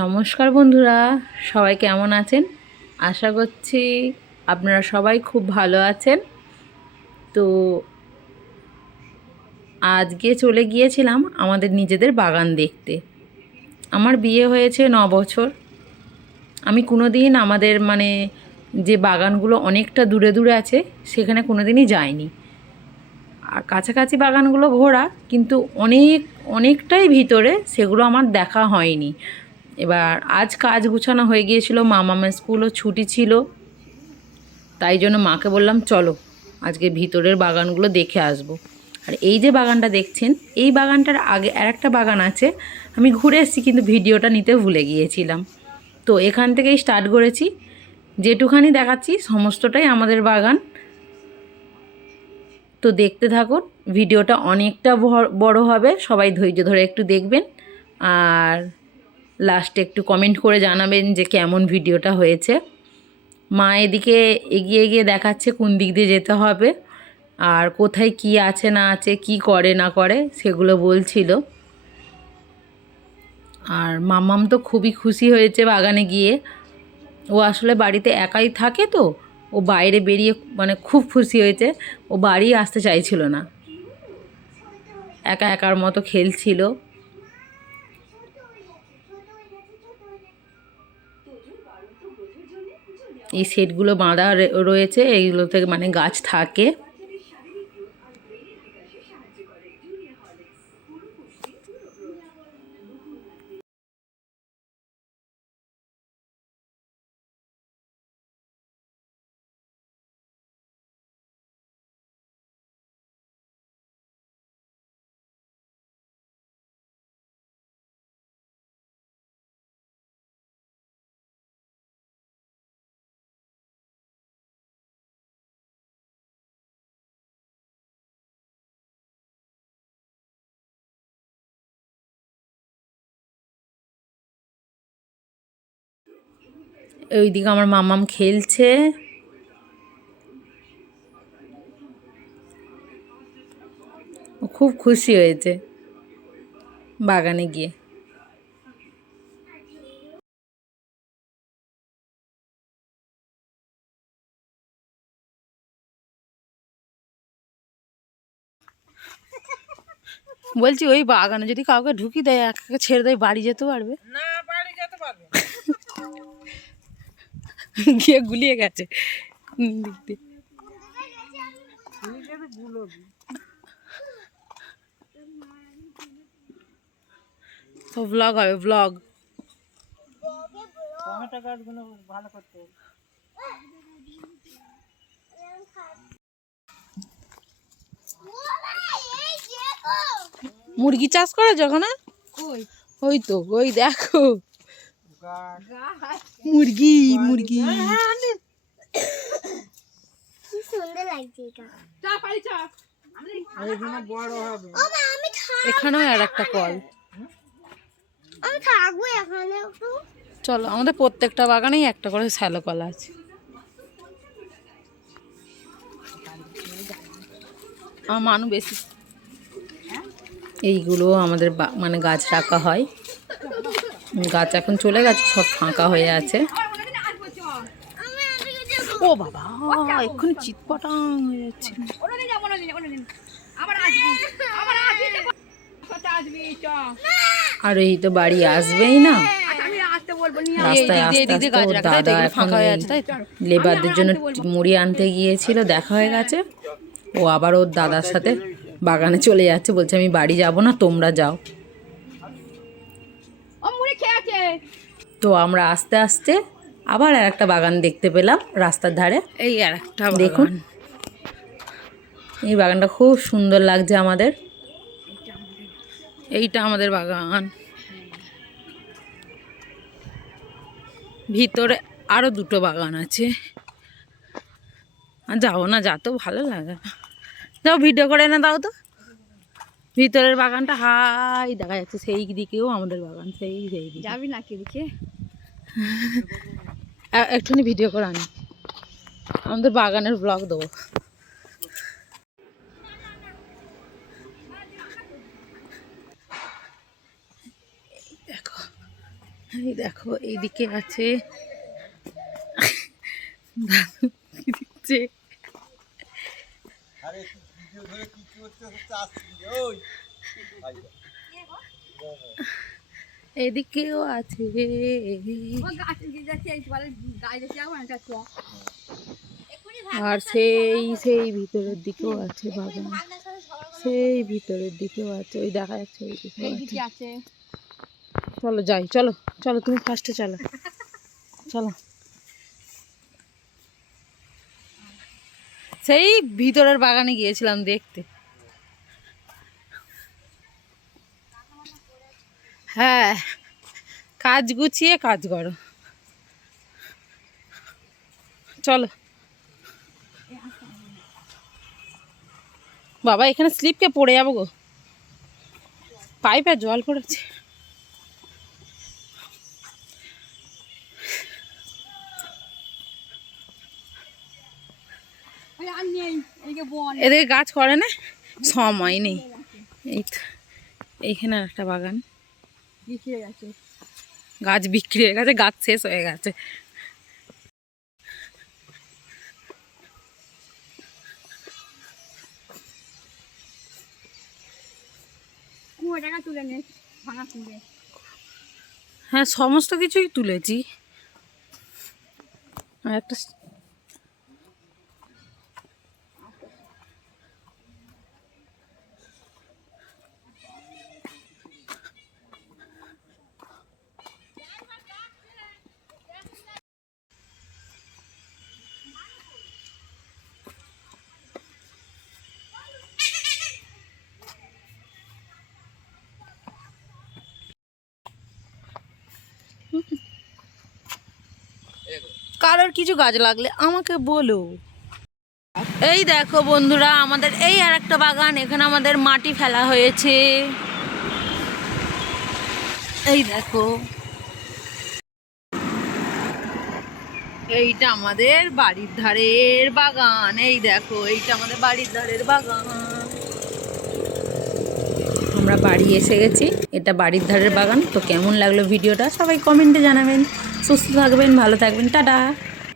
নমস্কার বন্ধুরা, সবাই কেমন আছেন? আশা করছি আপনারা সবাই খুব ভালো আছেন। তো আজকে চলে গিয়েছিলাম আমাদের নিজেদের বাগান দেখতে। আমার বিয়ে হয়েছে 9 বছর। আমি কোনো দিন আমাদের যে বাগানগুলো অনেকটা দূরে দূরে আছে সেখানে কোনো দিনই যাইনি। আর কাছাকাছি বাগানগুলো ঘোরা, কিন্তু অনেকটাই ভিতরে, সেগুলো আমার দেখা হয়নি। এবার আজ কাজ গুছানো হয়ে গিয়েছিল, মামামের স্কুলও ছুটি ছিল, তাই জন্য মাকে বললাম চলো আজকে ভিতরের বাগানগুলো দেখে আসবো। আর এই যে বাগানটা দেখছেন, এই বাগানটার আগে আরেকটা বাগান আছে, আমি ঘুরে এসেছি কিন্তু ভিডিওটা নিতে ভুলে গিয়েছিলাম। তো এখান থেকেই স্টার্ট করেছি, যেটুখানি দেখাচ্ছি সমস্তটাই আমাদের বাগান। তো দেখতে থাকুন, ভিডিওটা অনেকটা বড় হবে, সবাই ধৈর্য ধরে একটু দেখবেন আর লাস্টে একটু কমেন্ট করে জানাবেন যে কেমন ভিডিওটা হয়েছে। মা এদিকে এগিয়ে গিয়ে দেখাচ্ছে কোন দিক দিয়ে যেতে হবে আর কোথায় কি আছে না আছে, কি করে না করে সেগুলো বলছিল। আর মাম্মাম তো খুবই খুশি হয়েছে বাগানে গিয়ে। ও আসলে বাড়িতে একাই থাকে, তো ও বাইরে বেরিয়ে খুব খুশি হয়েছে। ও বাড়ি আসতে চাইছিল না, একা একার মতো খেলছিল। এই সেটগুলো বাঁধা রয়েছে, এইগুলো থেকে গাছ থাকে। ওইদিকে আমার মামাম খেলছে। ও খুব খুশি হয়েছে বাগানে গিয়ে। বলছি ওই বাগানে যদি কাউকে ঢুকি দেয়, একা ছেড়ে দেয়, বাড়ি যেতে পারবে না? বাড়ি যেতে পারবে গিয়ে গুলিয়ে গেছে দিক দিয়ে। তো ব্লগ হবে, ব্লগ। টমেটো গাছগুলো ভালো করতে হবে। মুরগি চাষ করে যখন, ওই তো ওই দেখো মুরগি মুরগি এখানেও আর একটা কল। চলো, আমাদের প্রত্যেকটা বাগানেই একটা করে শ্যালো কল আছে। আমার মানু বেশি, এইগুলো আমাদের গাছ রাখা হয়। গাছ এখন চলে গেছে, সব ফাঁকা হয়ে আছে। ও বাবা, এক্ষুনি চিৎপটাং হয়ে যাচ্ছে। আর এই তো বাড়ি আসবেই না, রাস্তায় আস্তে আস্তে ওর দাদা এখন লেবারদের জন্য মুড়ি আনতে গিয়েছিল, দেখা হয়ে গেছে। ও আবার ওর দাদার সাথে বাগানে চলে যাচ্ছে, বলছে আমি বাড়ি যাব না, তোমরা যাও। তো আমরা আস্তে আস্তে আবার আর একটা বাগান দেখতে পেলাম রাস্তার ধারে। এই আর একটা দেখুন, এই বাগানটা খুব সুন্দর লাগছে আমাদের। এইটা আমাদের বাগান। ভিতরে আরো দুটো বাগান আছে, যাও না, যা তো ভালো লাগে না, যাও ভিডিও করে না দাও তো। ভিতরের বাগানটা হাই দেখা যাচ্ছে, সেই দিকেও আমাদের বাগান, সেই দিকে যাবি না কি দিকে একটুখানি ভিডিও করে আনি, আমাদের বাগানের ব্লগ দেবো। দেখো এই দেখো এইদিকে আছে দাদু কি দিচ্ছে। এদিকেও আছে আর সেই সেই ভিতরের দিকেও আছে বাগান, সেই ভিতরের দিকেও আছে, ওই দেখা যাচ্ছে ওই দিকেও আছে। চলো যাই, চলো চলো তুমি ফার্স্টে চলো, চলো। সেই ভিতরের বাগানে গিয়েছিলাম দেখতে। হ্যাঁ, কাজ গুছিয়ে কাজ করো, চলো। বাবা এখানে স্লিপকে পড়ে যাবো গো, পাইপে জল পড়েছে। এদিকে গাছ করে না, সময় নেই। এই তো এইখানে একটা বাগান, গাছ বিক্রি হয়ে গেছে, গাছ শেষ হয়ে গেছে। হ্যাঁ সমস্ত কিছুই তুলেছি। আর একটা কারোর কিছু গাছ লাগলে আমাকে বলো। এই দেখো বন্ধুরা, আমাদের এই আর একটা বাগান, এখানে আমাদের মাটি ফেলা হয়েছে। এই দেখো, এইটা আমাদের বাড়ির ধারের বাগান। এই দেখো এইটা আমাদের বাড়ির ধারের বাগান। আমরা বাড়ি এসে গেছি, এটা বাড়ির ধারের বাগান। তো কেমন লাগলো ভিডিওটা সবাই কমেন্টে জানাবেন। সুস্থ থাকবেন, ভালো থাকবেন, টাটা।